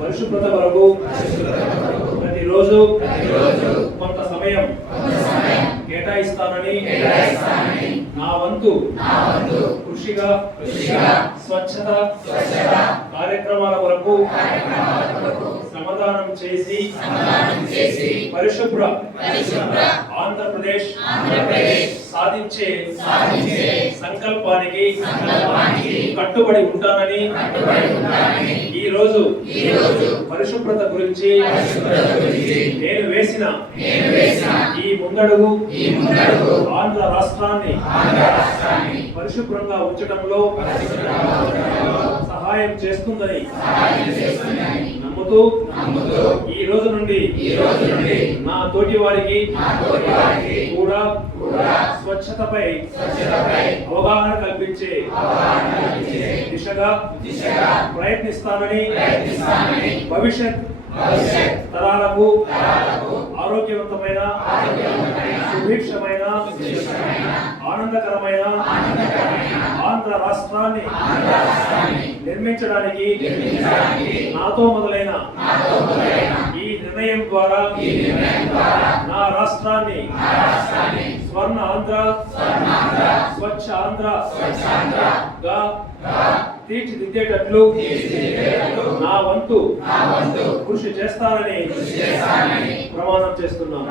పరిశుభ్రత కొరకు ప్రతిరోజు కొంత సమయం కేటాయిస్తానని నా వంతు కృషిగా స్వచ్ఛత కార్యక్రమాల వరకు శ్రమదానం చేసి పరిశుభ్ర ఆంధ్రప్రదేశ్ సాధించే సంకల్పానికి కట్టుబడి ఉంటానని ఈ రోజు పరిశుభ్రత గురించి నేను వేసిన ఈ ముందడుగు ఆంధ్ర రాష్ట్రాన్ని పరిశుభ్రంగా ఉంచడంలో సహాయం చేస్తుందని నమ్ముతూ ఈ రోజు నుండి నా తోటి వారికి కూడా స్వచ్ఛతపై అవగాహన కల్పించే దిశగా ప్రయత్నిస్తానని భవిష్యత్ తరాలకు ఆరోగ్యవంతమైన సుభిక్షమైన ఆనందకరమైన ఆంధ్ర రాష్ట్రాన్ని నిర్మించడానికి నాతో మొదలైన ఈ నిర్ణయం ద్వారా నా రాష్ట్రాన్ని స్వర్ణ ఆంధ్ర స్వచ్ఛ ఆంధ్రగా తీర్చిదిద్దేటట్లు నా వంతు కృషి చేస్తానని ప్రమాణం చేస్తున్నాను.